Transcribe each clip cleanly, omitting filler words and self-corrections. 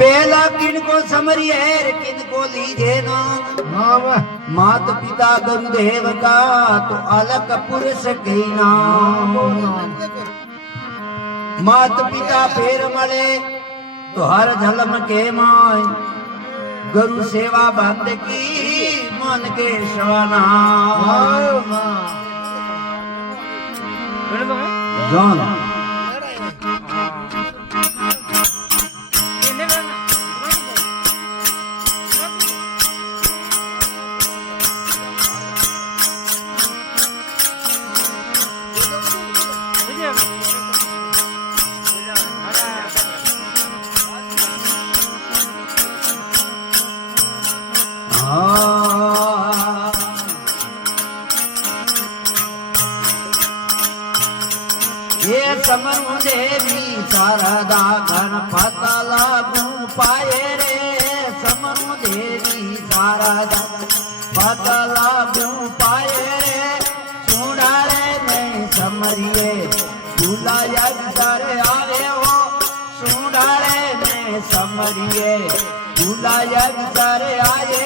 पहला किनको समरिए किनको लीजे नाम मात पिता गुरुदेव का तो अलग पुरुष के नाम मात पिता फेर मले तो हर जन्म के माय गुरु सेवा बंद की मन के शवाना जॉन ये समनु देवी शारदा गणपत लागू पाए रे समनु देवी शारदा पत लागू पाए रे सुनारे नहीं समरिए झूला यज्ञ सारे आवे हो सुनारे नहीं समरिए झूला यज्ञ सारे आए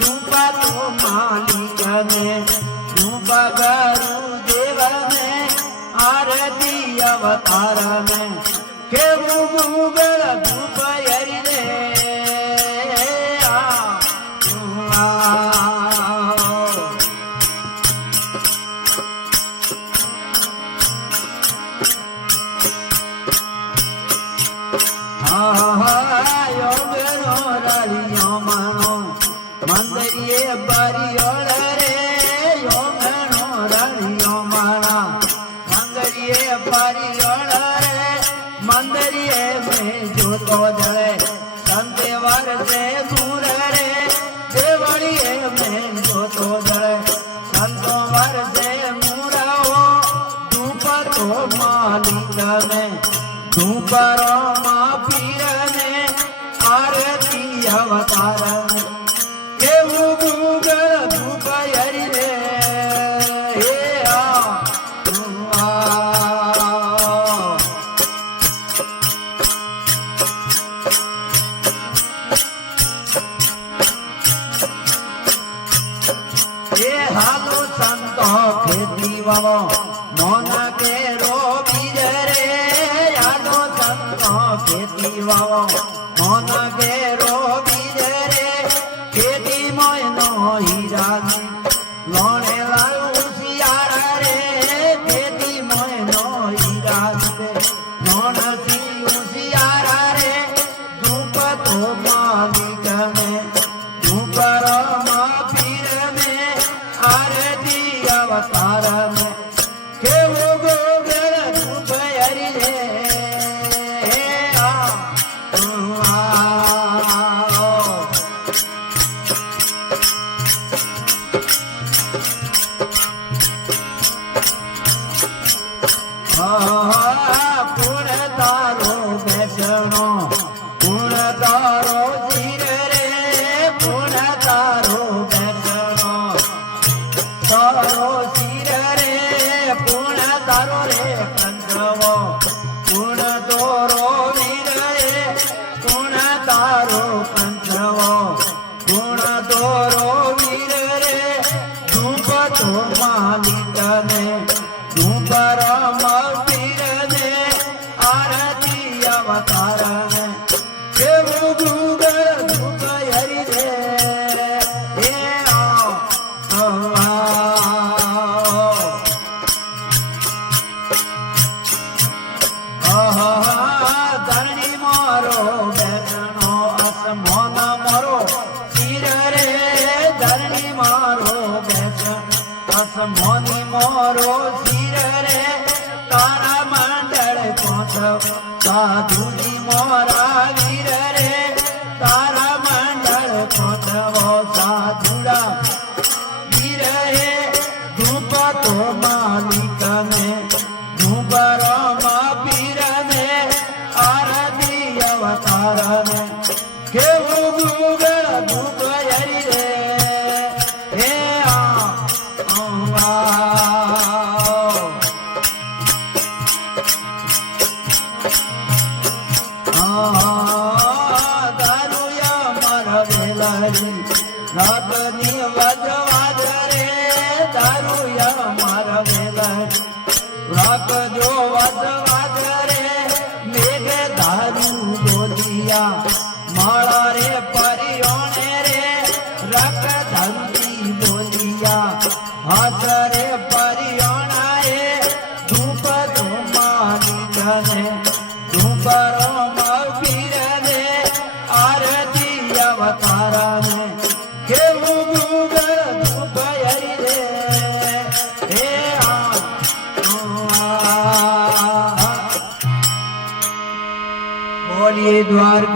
डूबा तो मालिक ने डूबा गुरुदेव ने आरती अवतार में केवु मुगल धूप यरी रे मंदिरिये बारियोल रे यो मनो रानियो माना मंदिरिये बारियोल रे मंदिरिये में जो तो जले संतेवर से दूर रे देवड़िये में जो तो जले संतोवर से मूरा हो धूप तो मालिक में धूप रो माँ पीर में आरती अवतार में केवु मुगल धूप यरी रे ये हालो संतो खेती वावो मोन के रो बीज रे यादो संतो खेती वावो मोन के रो बीज रे खेती मोयनो हीरा लोणे लालू सियारा रे खेती मोयनो हीरा पे लोण सी सियारा रे धूप तो मालिक में धूप रमा पीर में आरती अवतार में केवु गोगल धूप यरी रे पुण तारो बैसणो पुण तारो धीर रे पुण तारो बैसणो तारो धीर रे पुण तारो रे कंधवो पुण तोरो वीर रे पुण तारो कंधवो पुण तोरो वीर रे धूप तो मालिक ने धूप रमा पीर ने आरती अवतार में केवु गुगल धूप यरी रे धरणी मारो बैठनो असमोन मारो तीर रे धरणी मारो बैठन असमोनी मारो तीर रे तारा मंडल पहुंच साधुनी मोरा वीर रे तारा मंडल पहुंचवो साधुरा वीर रे धूप तो मालिक में धूप रमा पीर में आरती अवतार में केवु गुगल धूप यरी रे आ રાખજો વસવાદ રે મેઘ ધારું બોલિયા માળા રે પરિયોણે રે રખ ધરતી બોલિયા હાથ રે પરિયોણા એ ધૂપ ધુમાની ધને ધૂપરો મફીર રે આરતી અવતારા ને કેવું ગુગર ધૂપ હરી રે હે બોલીએ દ્વારકા